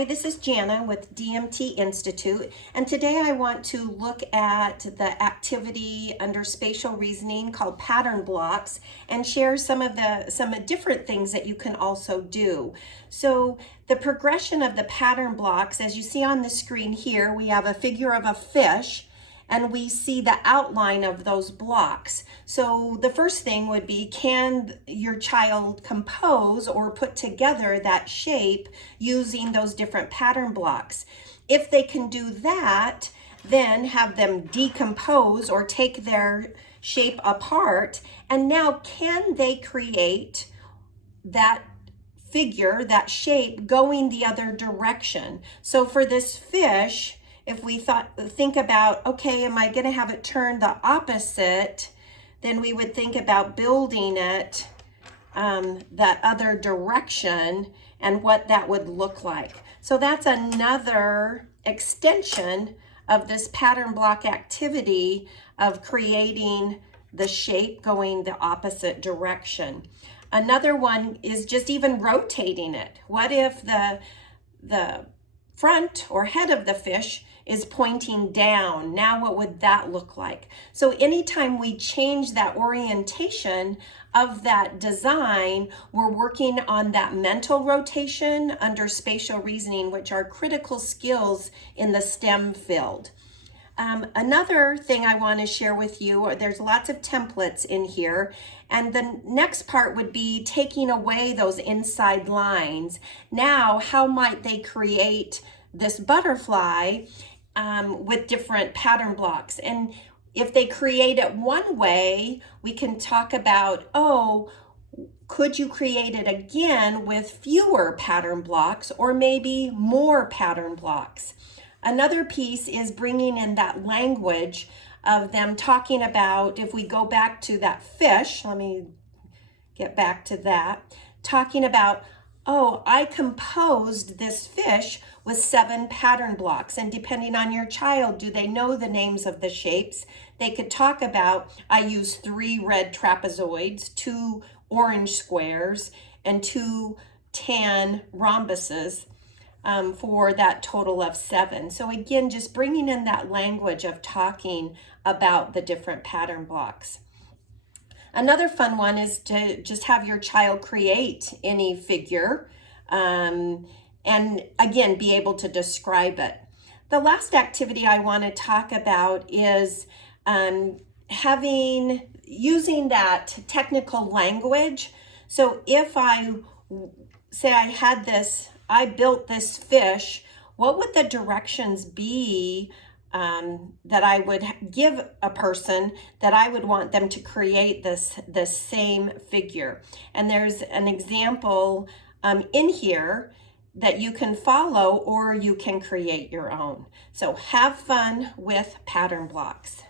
Hi, this is Jana with DMT Institute, and today I want to look at the activity under spatial reasoning called pattern blocks and share some different things that you can also do. So the progression of the pattern blocks, as you see on the screen here, we have a figure of a fish and we see the outline of those blocks. So the first thing would be, can your child compose or put together that shape using those different pattern blocks? If they can do that, then have them decompose or take their shape apart, and now can they create that figure, that shape going the other direction? So for this fish, if we think about, okay, am I going to have it turn the opposite? Then we would think about building it that other direction and what that would look like. So that's another extension of this pattern block activity of creating the shape going the opposite direction. Another one is just even rotating it. What if the front or head of the fish is pointing down? Now what would that look like? So anytime we change that orientation of that design, we're working on that mental rotation under spatial reasoning, which are critical skills in the STEM field. Another thing I want to share with you, there's lots of templates in here, and the next part would be taking away those inside lines. Now, how might they create this butterfly with different pattern blocks? And if they create it one way, we can talk about, oh, could you create it again with fewer pattern blocks or maybe more pattern blocks? Another piece is bringing in that language of them talking about, if we go back to that fish, let me get back to that, talking about, oh, I composed this fish with 7 pattern blocks. And depending on your child, do they know the names of the shapes? They could talk about, I used 3 red trapezoids, 2 orange squares, and 2 tan rhombuses. For that total of 7. So again, just bringing in that language of talking about the different pattern blocks. Another fun one is to just have your child create any figure and again, be able to describe it. The last activity I want to talk about is using that technical language. So if I say I built this fish, what would the directions be that I would give a person that I would want them to create this same figure? And there's an example in here that you can follow or you can create your own. So have fun with pattern blocks.